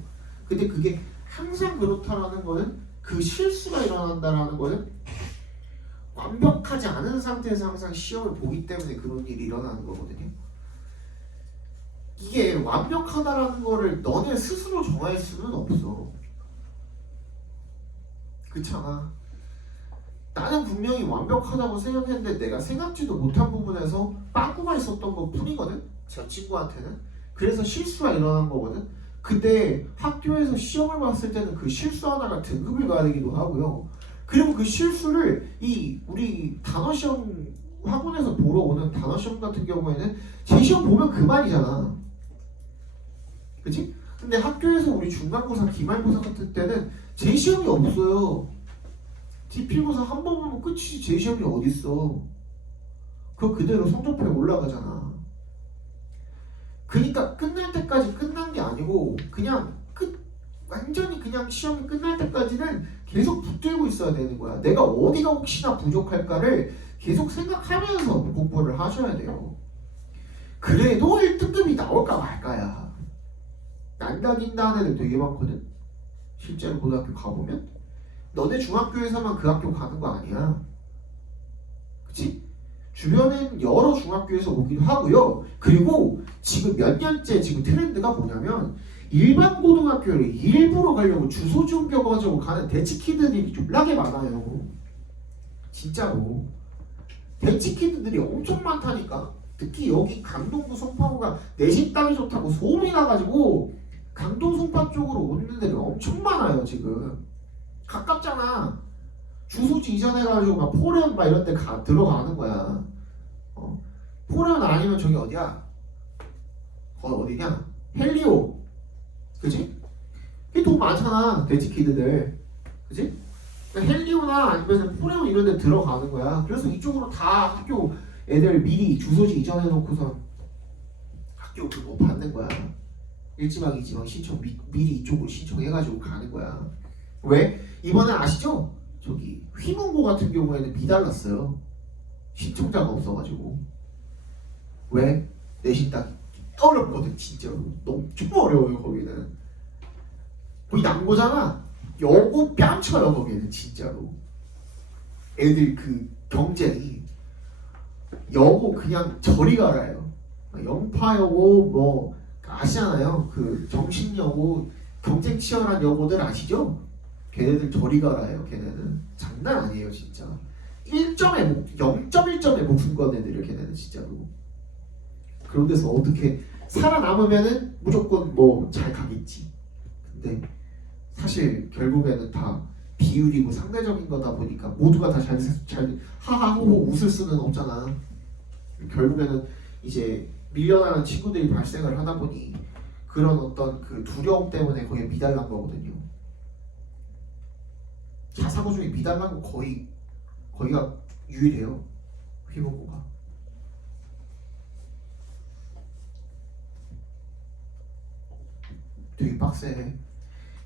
근데 그게 항상 그렇다라는 거는 그 실수가 일어난다라는 거는 완벽하지 않은 상태에서 항상 시험을 보기 때문에 그런 일이 일어나는 거거든요. 이게 완벽하다라는 거를 너네 스스로 정할 수는 없어. 그렇잖아. 나는 분명히 완벽하다고 생각했는데 내가 생각지도 못한 부분에서 빵꾸가 있었던 것 뿐이거든. 저 친구한테는. 그래서 실수가 일어난 거거든. 근데 학교에서 시험을 봤을 때는 그 실수 하나가 등급을 가야 되기도 하고요. 그리고 그 실수를 우리 단어시험 학원에서 보러 오는 단어시험 같은 경우에는 제 시험 보면 그만이잖아. 그치? 근데 학교에서 우리 중간고사, 기말고사 같은 때는 제 시험이 없어요. 기필고사 한 번 보면 끝이지 제 시험이 어딨어. 그거 그대로 성적표에 올라가잖아. 그러니까 끝날 때까지 끝난 게 아니고 그냥 완전히 그냥 시험이 끝날 때까지는 계속 붙들고 있어야 되는 거야. 내가 어디가 혹시나 부족할까를 계속 생각하면서 공부를 하셔야 돼요. 그래도 1등급이 나올까 말까야. 난다긴다는 애들 되게 많거든. 실제로 고등학교 가보면 너네 중학교에서만 그 학교 가는 거 아니야. 그치? 주변엔 여러 중학교에서 오기도 하고요. 그리고 지금 몇 년째 지금 트렌드가 뭐냐면 일반 고등학교를 일부러 가려고 주소지 옮겨가지고 가는 대치키드들이 졸라게 많아요. 진짜로. 대치키드들이 엄청 많다니까. 특히 여기 강동구 송파구가 내신 땅이 좋다고 소문이 나가지고 강동 송파 쪽으로 오는 애들이 엄청 많아요. 지금 가깝잖아. 주소지 이전해가지고 막 포련 막 이런 데 들어가는 거야. 포련 아니면 저기 어디야? 어디냐? 헬리오. 그지? 이게 돈 많잖아. 돼지키드들. 그지? 그러니까 헬리오나 아니면 포련 이런 데 들어가는 거야. 그래서 이쪽으로 다 학교 애들 미리 주소지 이전해 놓고서 학교 그거 받는 거야. 1지망 2지망 신청 미리 이쪽으로 신청해가지고 가는 거야. 왜? 이번에 아시죠? 저기 휘문고 같은 경우에는 미달랐어요. 신청자가 없어가지고. 왜? 내신 따기 어렵거든. 진짜로 너무 어려워요. 거기는 거의 남고잖아. 여고 뺨쳐요. 거기는 진짜로 애들 그 경쟁이 여고 그냥 저리 가라요. 영파여고 뭐 아시잖아요. 그 정신여고 경쟁 치열한 여고들 아시죠? 걔네들 저리 가라요. 걔네는 장난 아니에요. 진짜 0.1점에 목숨 건 애들이에요. 걔네는 진짜로. 그런 데서 어떻게 살아남으면은 무조건 뭐 잘 가겠지. 근데 사실 결국에는 다 비율이고 상대적인 거다 보니까 모두가 다 잘 하하호호 웃을 수는 없잖아. 결국에는 이제 밀려나는 친구들이 발생을 하다 보니 그런 어떤 그 두려움 때문에 거기에 미달난 거거든요. 자사고 중에 미달난 거 거기가 유일해요. 휘문고가. 되게 빡세.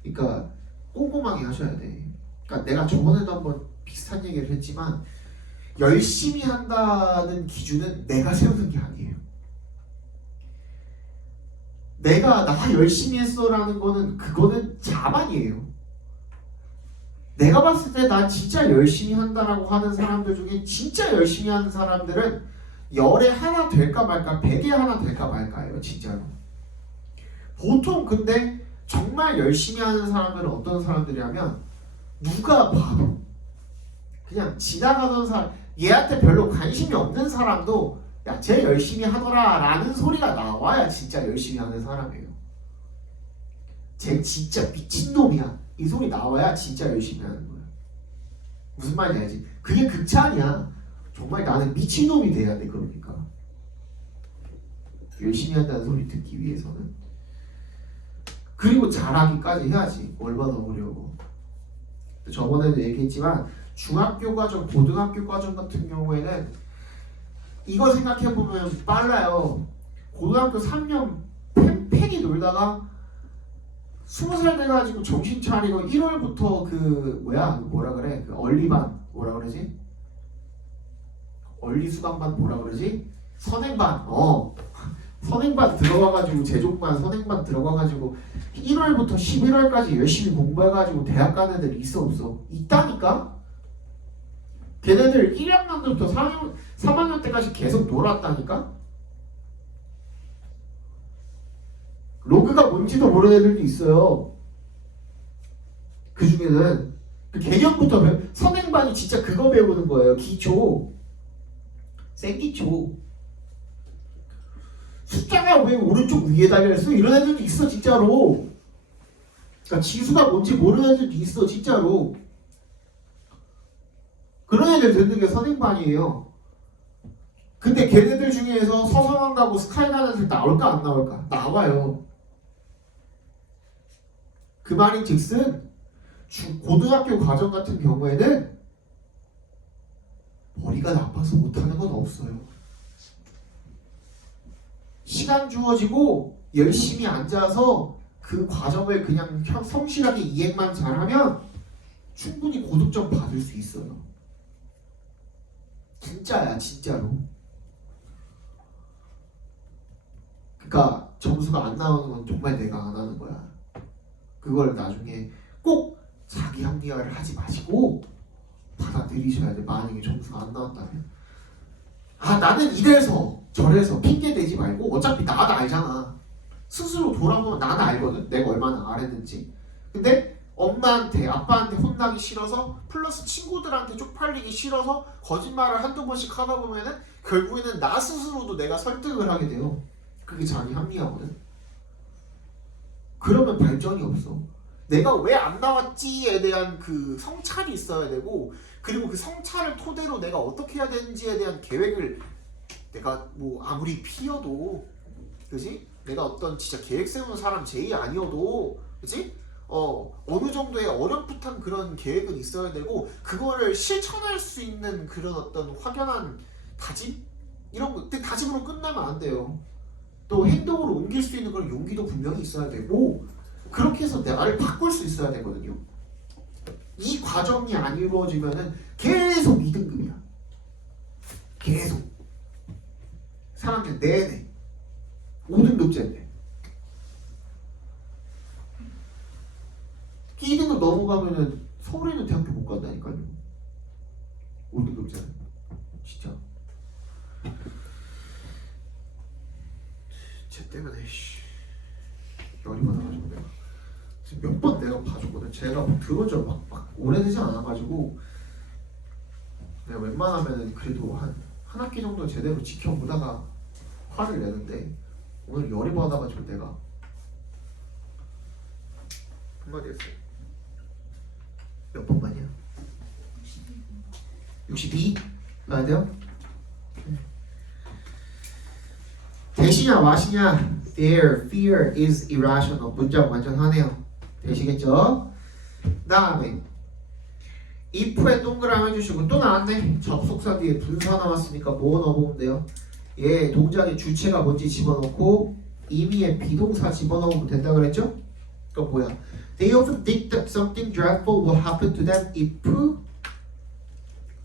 그러니까 꼼꼼하게 하셔야 돼. 그러니까 내가 저번에도 한번 비슷한 얘기를 했지만 열심히 한다는 기준은 내가 세우는 게 아니에요. 내가 나 열심히 했어라는 거는 그거는 자만이에요. 내가 봤을 때 난 진짜 열심히 한다라고 하는 사람들 중에 진짜 열심히 하는 사람들은 열에 하나 될까 말까, 100에 하나 될까 말까예요. 진짜로. 보통 근데 정말 열심히 하는 사람들은 어떤 사람들이냐면 누가 봐도 그냥 지나가던 사람, 얘한테 별로 관심이 없는 사람도 야, 쟤 열심히 하더라 라는 소리가 나와야 진짜 열심히 하는 사람이에요. 쟤 진짜 미친놈이야 이 소리 나와야 진짜 열심히 하는 거야. 무슨 말인지 알지? 그게 극찬이야. 정말 나는 미친놈이 돼야 돼. 그러니까 열심히 한다는 소리 듣기 위해서는. 그리고 잘하기까지 해야지. 얼마나 어려워. 저번에도 얘기했지만 중학교 과정, 고등학교 과정 같은 경우에는 이거 생각해보면 빨라요. 고등학교 3년 팽팽히 놀다가 20살 돼가지고 정신 차리고 1월부터 그 뭐라 그래? 그 얼리반 뭐라 그러지? 얼리 수강반 뭐라 그러지? 선행반. 선행반 들어가가지고 제종반 선행반 들어가가지고 1월부터 11월까지 열심히 공부해가지고 대학 가는 애들 있어 없어? 있다니까? 걔네들 1학년부터 3학년 때까지 계속 놀았다니까? 로그가 뭔지도 모르는 애들도 있어요. 그 중에는 그 개념부터 선행반이 진짜 그거 배우는 거예요. 기초. 생기초. 숫자가 왜 오른쪽 위에 달려있어? 이런 애들도 있어 진짜로. 그러니까 지수가 뭔지 모르는 애들도 있어 진짜로. 그런 애들 듣는 게 선행반이에요. 근데 걔네들 중에서 서성한 가고 스카이 가는 애들 나올까 안 나올까? 나와요. 그 말인 즉슨 고등학교 과정 같은 경우에는 머리가 나빠서 못하는 건 없어요. 시간 주어지고 열심히 앉아서 그 과정을 그냥 성실하게 이행만 잘하면 충분히 고득점 받을 수 있어요. 진짜야, 진짜로. 그러니까 점수가 안 나오는 건 정말 내가 안 하는 거야. 그걸 나중에 꼭 자기 합리화를 하지 마시고 받아들이셔야 돼. 만약에 점수가 안 나왔다면 아 나는 이래서 저래서 핑계 대지 말고 어차피 나도 알잖아. 스스로 돌아보면 나는 알거든. 내가 얼마나 알았는지. 근데 엄마한테 아빠한테 혼나기 싫어서 플러스 친구들한테 쪽팔리기 싫어서 거짓말을 한두 번씩 하다 보면은 결국에는 나 스스로도 내가 설득을 하게 돼요. 그게 자기 합리화거든. 그러면 발전이 없어. 내가 왜 안 나왔지에 대한 그 성찰이 있어야 되고, 그리고 그 성찰을 토대로 내가 어떻게 해야 되는지에 대한 계획을 내가 뭐 아무리 피어도, 그지? 내가 어떤 진짜 계획 세우는 사람 제이 아니어도, 그지? 어느 정도의 어렴풋한 그런 계획은 있어야 되고, 그거를 실천할 수 있는 그런 어떤 확연한 다짐? 이런 거, 근데 다짐으로 끝나면 안 돼요. 또 행동으로 옮길 수 있는 그런 용기도 분명히 있어야 되고, 그렇게 해서 나를 바꿀 수 있어야 되거든요. 이 과정이 안 이루어지면은 계속 2등급이야. 계속 3학년 내내 5등급제인데 2등급 넘어가면은 서울에 있는 대학교 못 간다니까요. 5등급제는 진짜 쟤 때문에 열이 많아가지고 내가 지금 몇 번 내가 봐줬거든. 제가 들어온 지 막 오래되지 않아가지고 내가 웬만하면은 그래도 한 학기 정도 제대로 지켜보다가 화를 내는데 오늘 열이 받아가지고 내가 한마디 했어요. 몇 번만이야? 62? 가야 돼요? 대시냐 마시냐 Their fear is irrational. 문장 완전하네요. 되시겠죠? 다음에 if에 동그라미 해주시고 또 나왔네. 접속사 뒤에 분사 나왔으니까 뭐 넣어보면 돼요? 얘 동작의 주체가 뭔지 집어넣고 의미의 비동사 집어넣으면 된다 그랬죠? 그럼 뭐야? They often think that something dreadful will happen to them if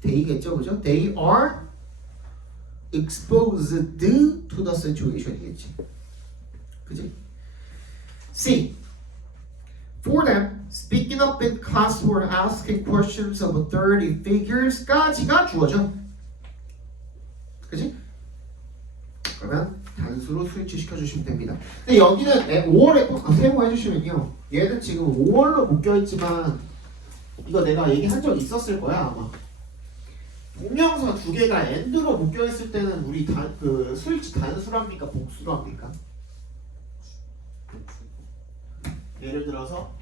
they겠죠, 그죠? They are exposed to the situation이겠지. 그지? C. For them, speaking up in class or asking questions of authority figures까지가 주어져. 그지? 그러면 단수로 스위치 시켜주시면 됩니다. 근데 여기는 5월에 또 세모해주시면요. 얘는 지금 5월로 묶여있지만 이거 내가 얘기한 적 있었을 거야 아마. 동명사 두 개가 and로 묶여있을 때는 우리 그 스위치 단수로 합니까? 복수로 합니까? 예를 들어서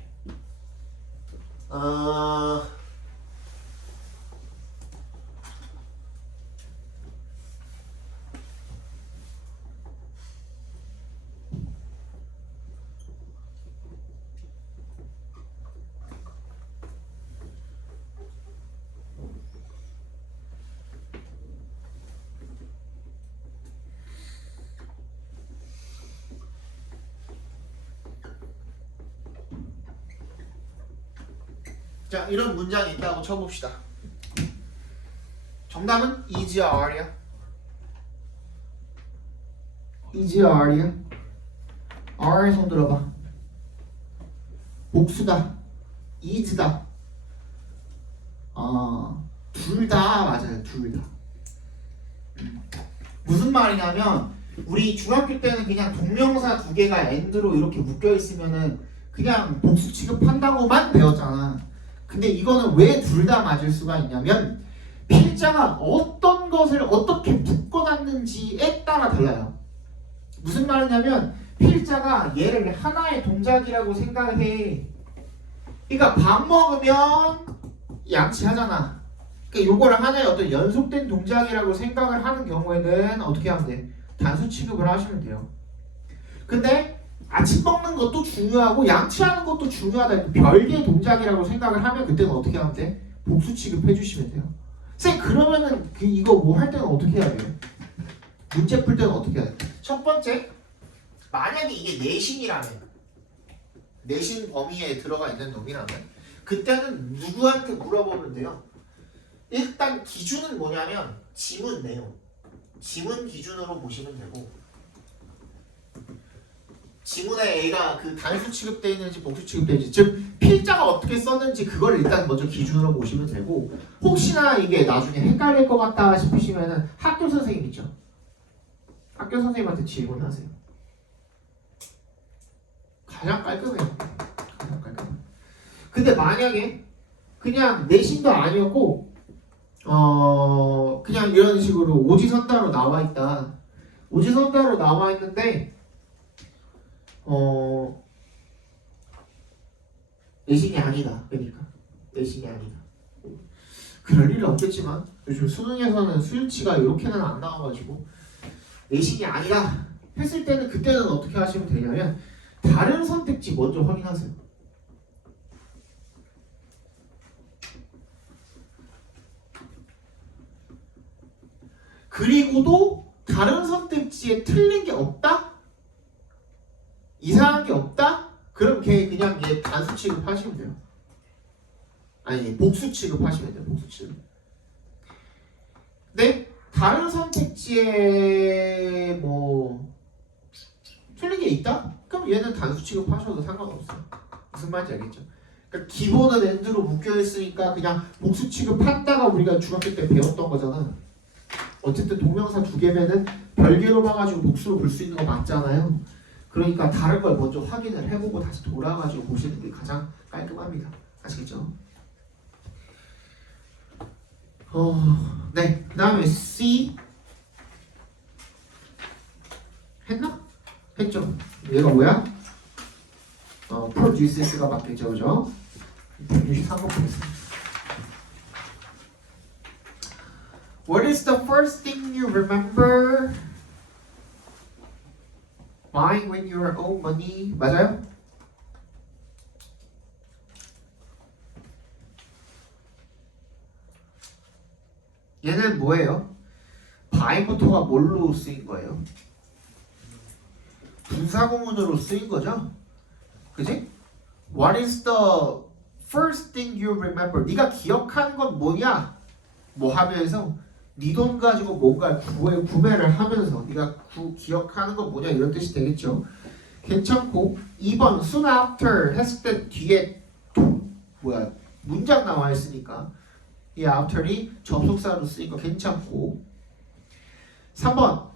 자, 이런 문장이 있다고 쳐봅시다. 정답은 is야 are야? is야 are야? are 손 들어봐. 복수다. is다. 둘 다 맞아요. 둘 다. 무슨 말이냐면 우리 중학교 때는 그냥 동명사 두 개가 and로 이렇게 묶여 있으면은 그냥 복수 취급한다고만 배웠잖아. 근데 이거는 왜 둘 다 맞을 수가 있냐면 필자가 어떤 것을 어떻게 묶어놨는지에 따라 달라요. 무슨 말이냐면 필자가 얘를 하나의 동작이라고 생각을 해. 그러니까 밥 먹으면 양치하잖아. 그러니까 요거를 하나의 어떤 연속된 동작이라고 생각을 하는 경우에는 어떻게 하면 돼? 단수 취급을 하시면 돼요. 근데 아침 먹는 것도 중요하고 양치하는 것도 중요하다. 별개의 동작이라고 생각을 하면 그때는 어떻게 하면 돼? 복수 취급해 주시면 돼요. 쌤 그러면은 이거 뭐 할 때는 어떻게 해야 돼요? 문제 풀 때는 어떻게 해야 돼? 첫 번째 만약에 이게 내신이라면 내신 범위에 들어가 있는 놈이라면 그때는 누구한테 물어보면 돼요. 일단 기준은 뭐냐면 지문 내용, 지문 기준으로 보시면 되고 지문에 A가 그 단수 취급되어 있는지 복수 취급되어 있는지 즉 필자가 어떻게 썼는지 그걸 일단 먼저 기준으로 보시면 되고 혹시나 이게 나중에 헷갈릴 것 같다 싶으시면은 학교 선생님 있죠? 학교 선생님한테 질문하세요. 가장 깔끔해요. 가장 깔끔해요. 근데 만약에 그냥 내신도 아니었고 그냥 이런 식으로 오지선다로 나와 있다. 오지선다로 나와 있는데 내신이 아니다. 그러니까 내신이 아니다. 그럴 일은 없겠지만 요즘 수능에서는 수일치가 이렇게는 안 나와가지고 내신이 아니다 했을 때는 그때는 어떻게 하시면 되냐면 다른 선택지 먼저 확인하세요. 그리고도 다른 선택지에 틀린 게 없다? 이상한 게 없다? 그럼 그냥 얘 단수 취급하시면 돼요. 아니 복수 취급하시면 돼요. 복수 취급. 네? 다른 선택지에 뭐 틀린 게 있다? 그럼 얘는 단수 취급하셔도 상관없어요. 무슨 말인지 알겠죠? 그러니까 기본은 엔드로 묶여있으니까 그냥 복수 취급한다가 우리가 중학교 때 배웠던 거잖아. 어쨌든 동명사 두 개면은 별개로 봐가지고 복수로 볼 수 있는 거 맞잖아요. 그러니까 다른 걸 먼저 확인을 해보고 다시 돌아가지고 보시는 게 가장 깔끔합니다. 아시겠죠? 네. 그 다음에 C 했나? 했죠. 얘가 뭐야? produces가 맞겠죠, 그죠? 163번 보겠습니다. What is the first thing you remember buying with your own money? 맞아요? 얘는 뭐예요? buy부터가 뭘로 쓰인 거예요? 분사구문으로 쓰인 거죠? 그지? What is the first thing you remember? 네가 기억하는 건 뭐냐? 뭐 하면서 네 돈 가지고 뭔가 구매를 하면서 네가 기억하는 건 뭐냐 이런 뜻이 되겠죠. 괜찮고 2번 soon after 했을 때 뒤에 문장 나와 있으니까 이 after이 접속사로 쓰인 거 괜찮고 3번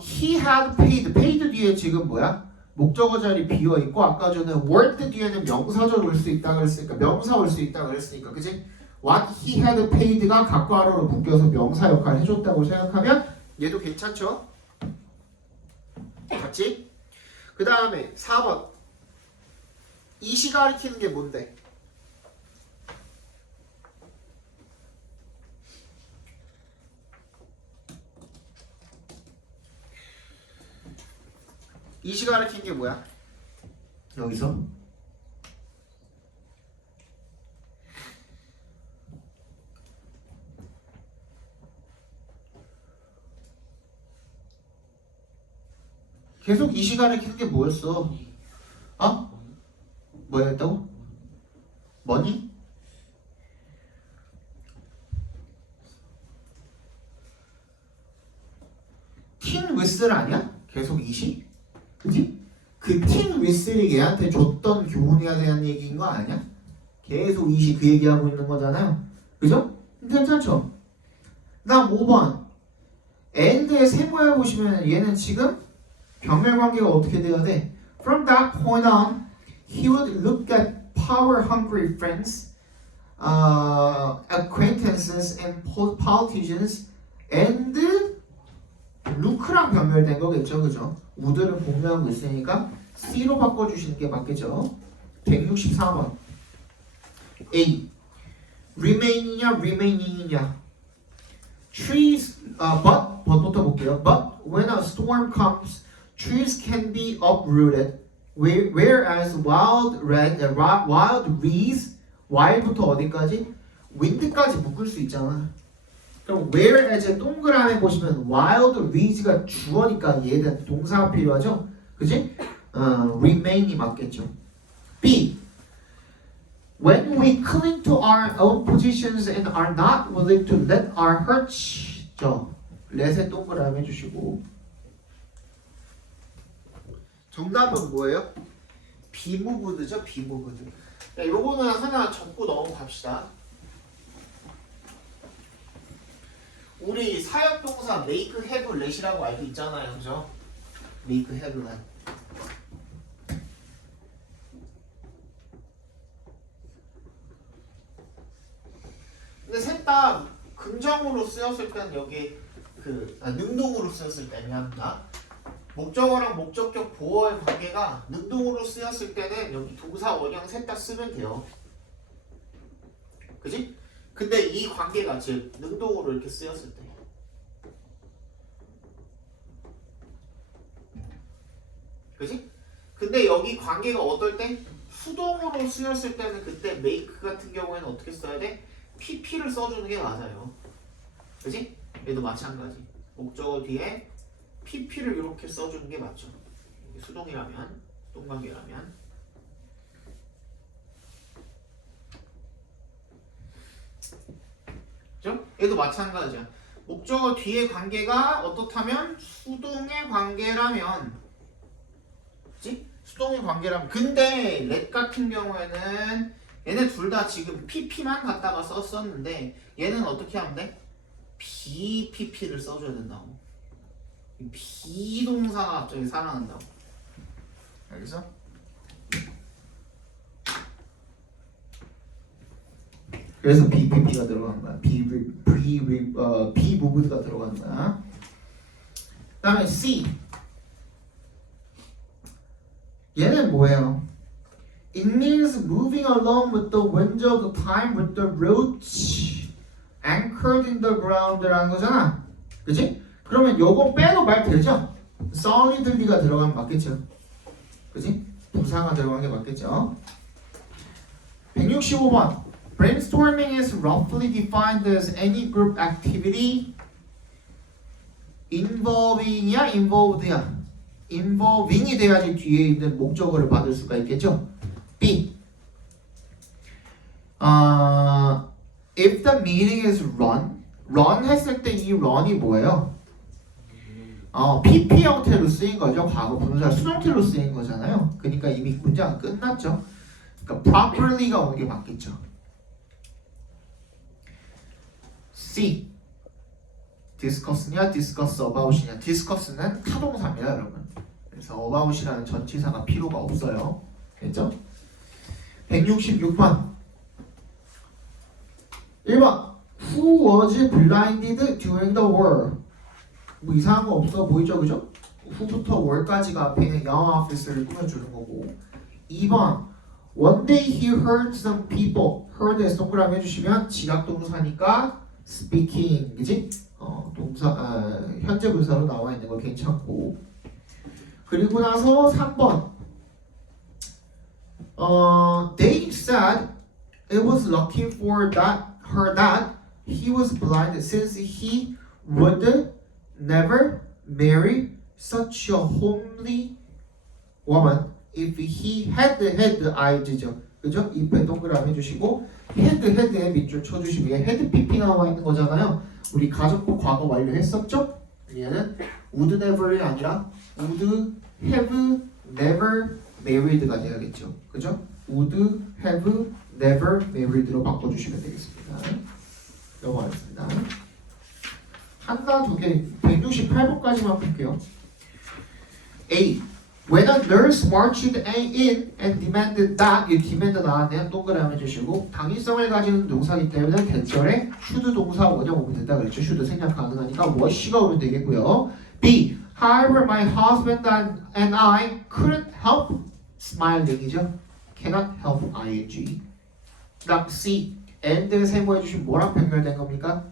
he had paid 뒤에 지금 뭐야? 목적어 자리 비어 있고 아까 전에 worked 뒤에는 명사절 올 수 있다 그랬으니까 명사 올 수 있다 그랬으니까 그치? What he had paid가 각과로로 묶여서 명사 역할을 해줬다고 생각하면 얘도 괜찮죠? 맞지? 그 다음에 4번 이시 가리키는 게 뭔데? 이시 가리키는 게 뭐야? 여기서 계속 이 시간에 키는 게 뭐였어? 뭐였다고? 머니? 틴 위슬 아니야? 계속 이시? 그지? 그 틴 위슬이 얘한테 줬던 교훈에 대한 얘기인 거 아니야? 계속 이시 그 얘기하고 있는 거잖아요. 그죠? 괜찮죠? 다음 5번 and의 세모에 보시면 얘는 지금 병렬 관계가 어떻게 돼야 돼? From that point on, he would look at power-hungry friends, acquaintances, and politicians, and look랑 병렬된 거겠죠, 그죠? would를 공유하고 있으니까 C로 바꿔주시는 게 맞겠죠? 164번 A remain이냐, remaining이냐? Trees, but부터 볼게요. But when a storm comes, trees can be uprooted, whereas wild reeds, wild부터 어디까지? wind까지 묶을 수 있잖아. 그럼 whereas의 동그라미 보시면 wild reads가 주어니까 얘에 대한 동사가 필요하죠? 그지? remain이 맞겠죠. B. When we cling to our own positions and are not willing to let our hurts let의 동그라미 해주시고 정답은 뭐예요? 비무브드죠? 비무브드. 요거는 하나 적고 넘어갑시다. 우리 사역동사 make, have, let이라고 알고 있잖아요. 그죠? make, have, let. 근데 셋 다 긍정으로 쓰였을 때는 여기 능동으로 쓰였을 때는 합니다. 목적어랑 목적격 보어의 관계가 능동으로 쓰였을 때는 여기 동사 원형 셋 다 쓰면 돼요. 그지? 근데 이 관계가 즉 능동으로 이렇게 쓰였을 때 그지? 근데 여기 관계가 어떨 때? 수동으로 쓰였을 때는 그때 make 같은 경우에는 어떻게 써야 돼? pp를 써주는 게 맞아요. 그지? 얘도 마찬가지. 목적어 뒤에 pp를 이렇게 써주는 게 맞죠. 수동이라면, 수동관계라면. 그죠? 얘도 마찬가지야. 목적어 뒤에 관계가 어떻다면 수동의 관계라면, 그치? 수동의 관계라면. 근데 let 같은 경우에는 얘네 둘 다 지금 pp만 갖다가 썼었는데 얘는 어떻게 하면 돼? bpp를 써줘야 된다고. 비동사가 갑자기 살아난다고. 알겠어? 그래서 BPP가 들어간 거야. B무브드가 들어간 거야. 그 다음에 C. 얘는 뭐예요? It means moving along with the winds of the time with the roots anchored in the ground라는 거잖아. 그치? 그러면 요거 빼도 말 되죠? solidly가 들어가면 맞겠죠? 그치? 부사가 들어간 게 맞겠죠? 165번 Brainstorming is roughly defined as any group activity involving이야? involved야? involving이 돼야지 뒤에 있는 목적어를 받을 수가 있겠죠? B If the meaning is run 했을 때 이 run이 뭐예요? PP 형태로 쓰인 거죠. 과거 분사 수동태로 쓰인 거잖아요. 그러니까 이미 문장은 끝났죠. 그러니까 properly가 오는 게 맞겠죠. C. discuss냐, discuss about이냐. discuss는 타동사입니다, 여러분. 그래서 about이라는 전치사가 필요가 없어요. 됐죠? 166번 1번 Who was blinded during the war? 뭐 이상한 거 없어 보이죠, 그죠? who부터 were까지가 앞에 있는 영어 office를 꾸며주는 거고 2번 One day he heard some people heard에 동그라미 해주시면 지각동사니까 speaking 그지? 현재 분사로 나와 있는 거 괜찮고 그리고 나서 3번 They said it was lucky for her that he was blind since he would never marry such a homely woman if he had eyes죠. 그죠? 입에 동그라미 해주시고 had에 밑줄 쳐주시고 얘 had pp 나와 있는 거잖아요. 우리 가족부 과거 완료했었죠? 얘는 would never이 아니라 would have never married가 돼야겠죠. 그죠? would have never married로 바꿔주시면 되겠습니다. 넘어가겠습니다. 하나, 두 개, 168번까지만 볼게요. A. When a nurse marched in and demanded that, 이 demand 나왔네요. 동그라미 해주시고 당위성을 가지는 동사이기 때문에 대절에 should 동사 원형 오면 된다 그랬죠. should 생략 가능하니까 wash가 오면 되겠고요. B. However, my husband and I couldn't help smiling이죠. Cannot help ing. 그다음 C. and 세모해주시면 뭐랑 변별된 겁니까?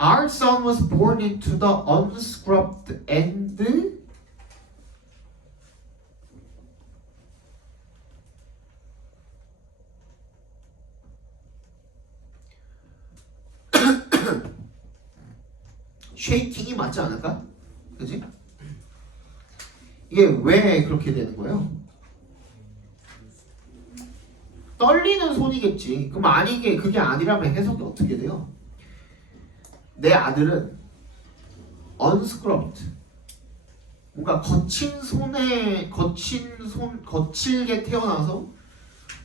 Our son was born into the unscrubbed and 쉐이킹이 맞지 않을까? 그지? 이게 왜 그렇게 되는 거예요? 떨리는 손이겠지. 그럼 아니게 그게 아니라면 해석이 어떻게 돼요? 내 아들은 unscrubbed 뭔가 거칠게 태어나서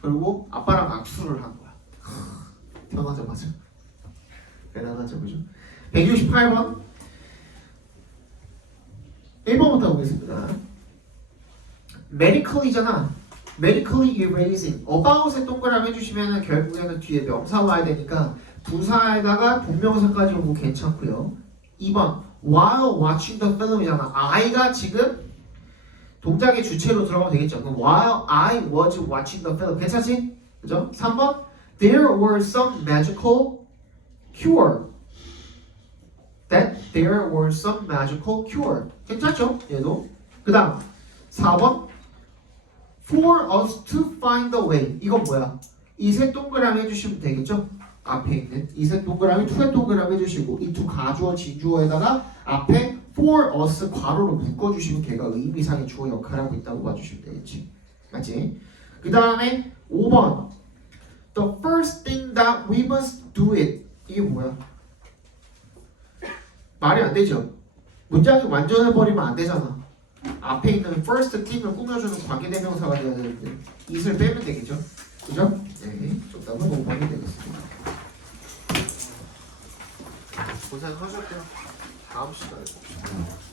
그리고 아빠랑 악수를 한 거야. 태어나자마자. 대단하죠, 그죠? 168번 1번부터 보겠습니다. medically잖아. medically erasing. about에 동그라미 해주시면 결국에는 뒤에 명사 와야 되니까 부사에다가 동명사까지 오고 괜찮고요. 2번 while watching the film이잖아. I가 지금 동작의 주체로 들어가면 되겠죠. 그럼 while I was watching the film 괜찮지? 그죠? 3번 there were some magical cure. That there were some magical cure. 괜찮죠? 얘도. 그 다음 4번 For us to find the way. 이건 뭐야? 이 세 동그라미 해주시면 되겠죠? 앞에 있는 이 세 동그라미, 투의 동그라미 해주시고 이 두 가주어, 진주어에다가 앞에 for us 괄호로 묶어주시면 걔가 의미상의 주어 역할을 하고 있다고 봐주시면 되겠지. 맞지? 그 다음에 5번 The first thing that we must do it. 이게 뭐야? 말이 안 되죠? 문장이 완전해버리면 안 되잖아. 앞에 있는 first thing을 꾸며주는 관계대명사가 되어야 되는데 it을 빼면 되겠죠? 그죠? 네, 정답은 5번이 되겠습니다. 고생하셨고요. 다음 시간에 봅시다.